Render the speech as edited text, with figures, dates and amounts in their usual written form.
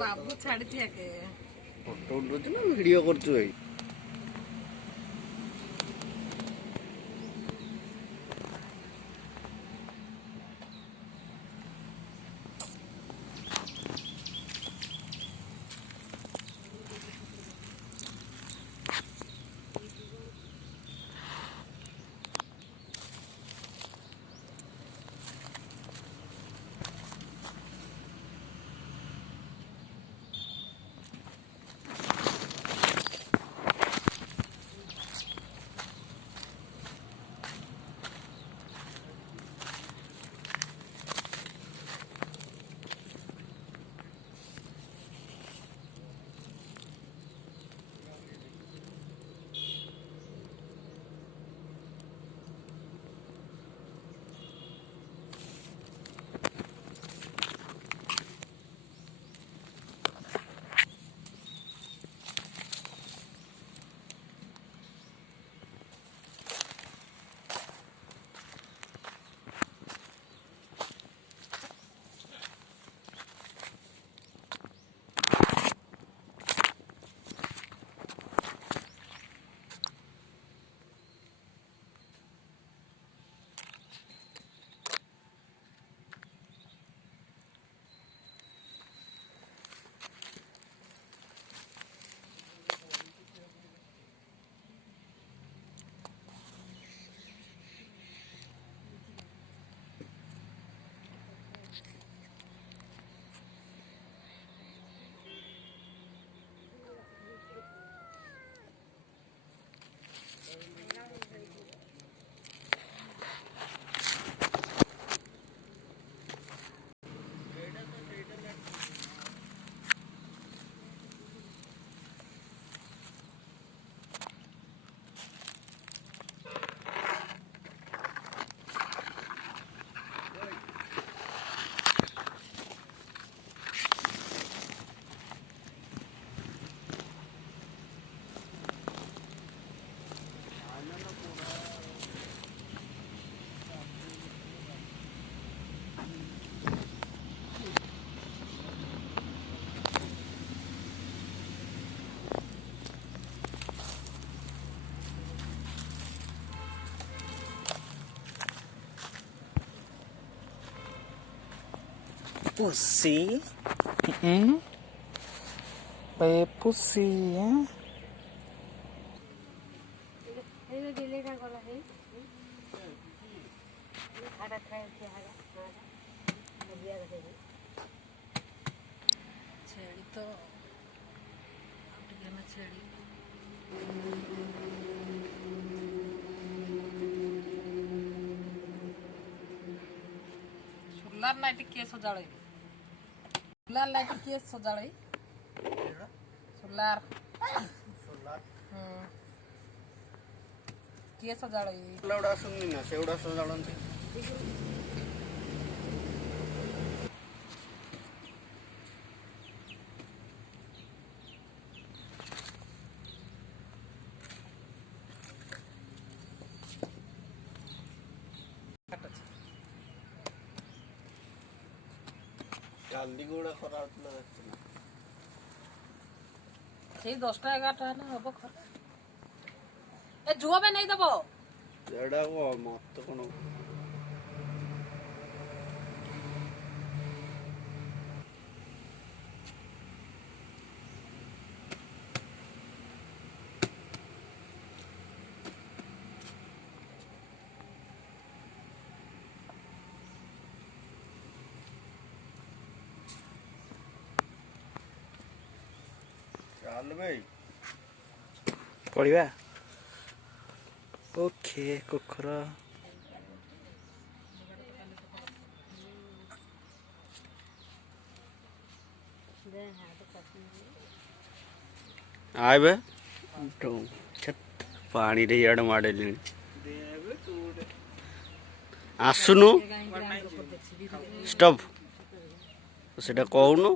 बाबू छाड़ी थी के फोटो उठौଛୁ ନା ଭିଡିଓ କରୁଛୁ ଭାଇ? Pussy. Baby pussy. छेड़ी तो छेड़ी सुल्लार नाइट किए सजाड़े सुल्लार नाइट किए सजाड़े सुल्लार किए सजाड़े उड़ा सुननी ना से उड़ा सजाड़ନ୍ତି काली गोड़ा खरा होतला देखना ସେଇ 10ଟା 11ଟା ହେଲେ ହବ ଖରା ଏ ଜୁଅ ବେ ନେଇ ଦବ ଏଡା ମତ କଣ ଚାଲ ଭାଇ ପଡ଼ିବା ଓକେ କୁକୁର आए पानी रे इड मारे आसुनु स्टॉप से कहूनु